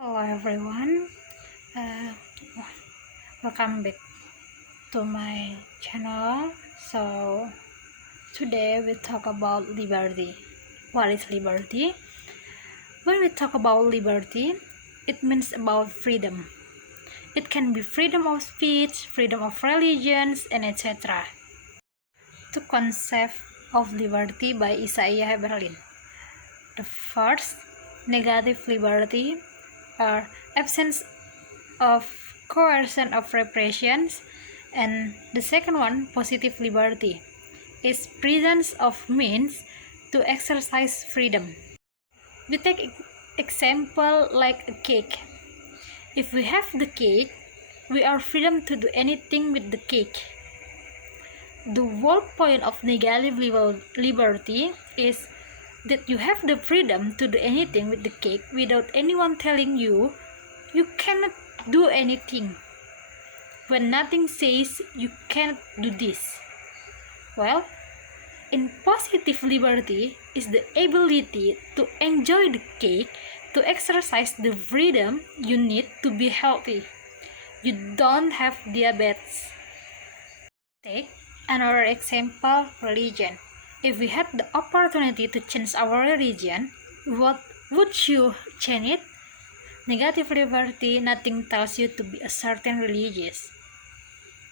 Hello everyone, uh, welcome back to my channel. So today we talk about liberty. What is liberty? When we talk about liberty, it means about freedom. It can be freedom of speech, freedom of religions, and etc. Two concepts of liberty by Isaiah Heberlin. The first, negative liberty, or absence of coercion of repressions, and the second one, positive liberty, is presence of means to exercise freedom. We take example like a cake. If we have the cake, we are freedom to do anything with the cake. The whole point of negative liberty is that you have the freedom to do anything with the cake without anyone telling you you cannot do anything. When nothing says you cannot do this. Well, in positive liberty is the ability to enjoy the cake, to exercise the freedom you need to be healthy. You don't have diabetes. Take another example, religion. If we had the opportunity to change our religion, what would you change it? Negative liberty, nothing tells you to be a certain religious.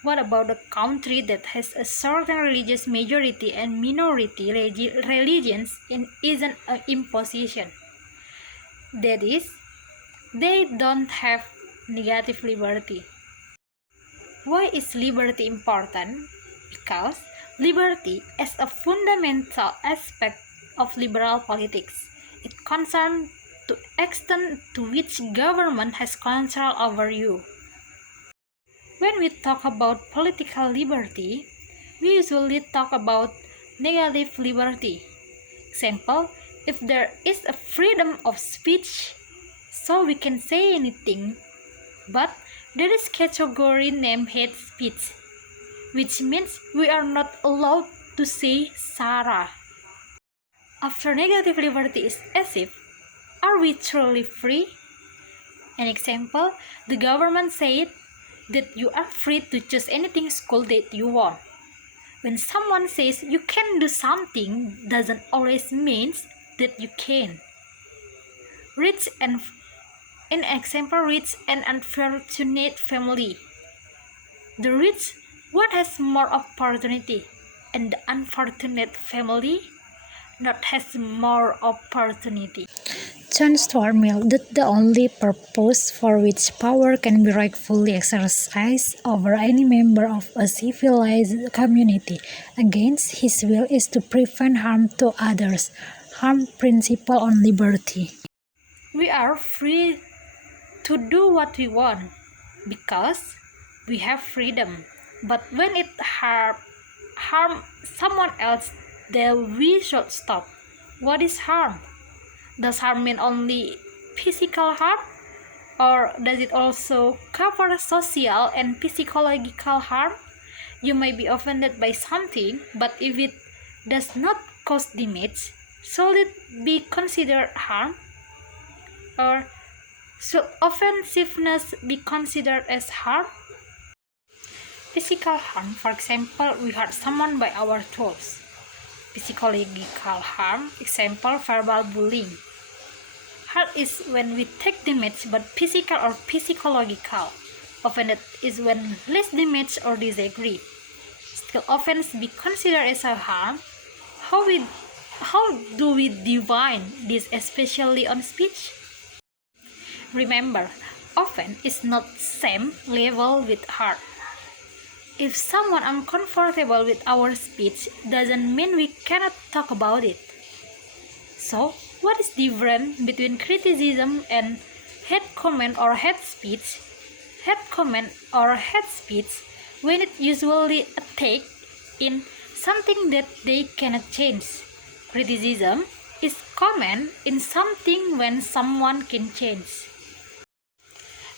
What about a country that has a certain religious majority and minority religions and isn't an imposition? That is, they don't have negative liberty. Why is liberty important? Because liberty is a fundamental aspect of liberal politics. It concerns the extent to which government has control over you. When we talk about political liberty, we usually talk about negative liberty. Example, if there is a freedom of speech, so we can say anything, but there is category named hate speech, which means we are not allowed to say Sarah. After negative liberty is achieved, are we truly free? An example, the government said that you are free to choose anything school that you want. When someone says you can do something, doesn't always mean that you can. Rich and in example, rich and unfortunate family. The rich one has more opportunity, and the unfortunate family not has more opportunity. John Stuart Mill that the only purpose for which power can be rightfully exercised over any member of a civilized community against his will is to prevent harm to others. Harm principle on liberty. We are free to do what we want because we have freedom. But when it harm someone else, then we should stop. What is harm? Does harm mean only physical harm? Or does it also cover social and psychological harm? You may be offended by something, but if it does not cause damage, should it be considered harm? Or should offensiveness be considered as harm? Physical harm, for example, we hurt someone by our tools. Psychological harm, example, verbal bullying. Hurt is when we take damage, but physical or psychological. Offended is when less damage or disagree. Still, offense be considered as a harm. How do we define this, especially on speech? Remember, offense is not same level with hurt. If someone uncomfortable with our speech, doesn't mean we cannot talk about it. So, what is different between criticism and hate comment or hate speech? Hate comment or hate speech when it usually attack in something that they cannot change. Criticism is comment in something when someone can change.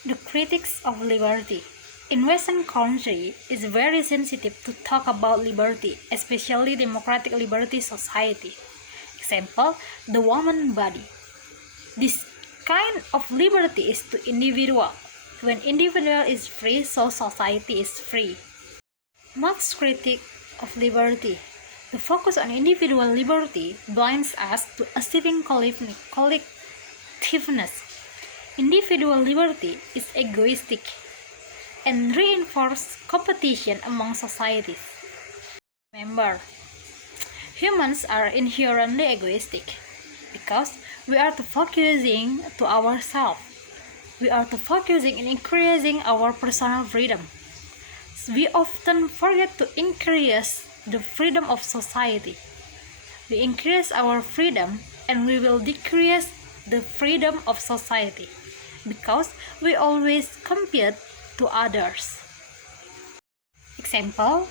The critics of liberty. In Western country, it's very sensitive to talk about liberty, especially democratic liberty society. Example, the woman body. This kind of liberty is to individual. When individual is free, so society is free. Marx's critique of liberty. The focus on individual liberty blinds us to achieving collectiveness. Individual liberty is egoistic and reinforces competition among societies. Remember, humans are inherently egoistic because we are focusing to ourselves. We are focusing in increasing our personal freedom. We often forget to increase the freedom of society. We increase our freedom and we will decrease the freedom of society because we always compete to others. Example,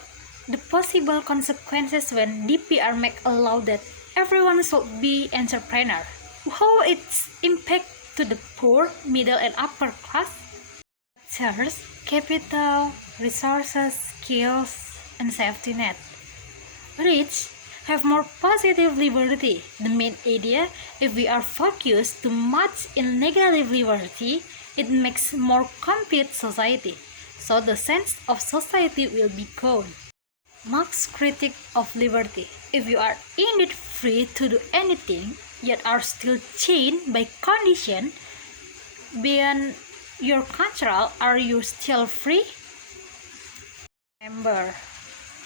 the possible consequences when DPR make a law that everyone should be entrepreneur. How its impact to the poor, middle, and upper class? First, capital, resources, skills, and safety net. Rich have more positive liberty. The main idea, if we are focused too much in negative liberty, it makes more compete society. So the sense of society will be gone. Marx's critique of liberty. If you are indeed free to do anything, yet are still chained by condition beyond your control, are you still free? Remember,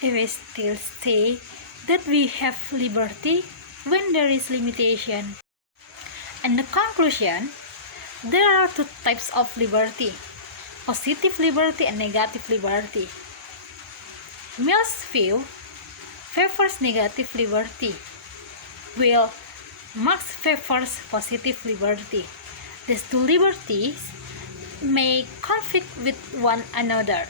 if we still say that we have liberty when there is limitation. And the conclusion, there are two types of liberty, positive liberty and negative liberty. Mill's view favors negative liberty, while Marx favors positive liberty. These two liberties may conflict with one another.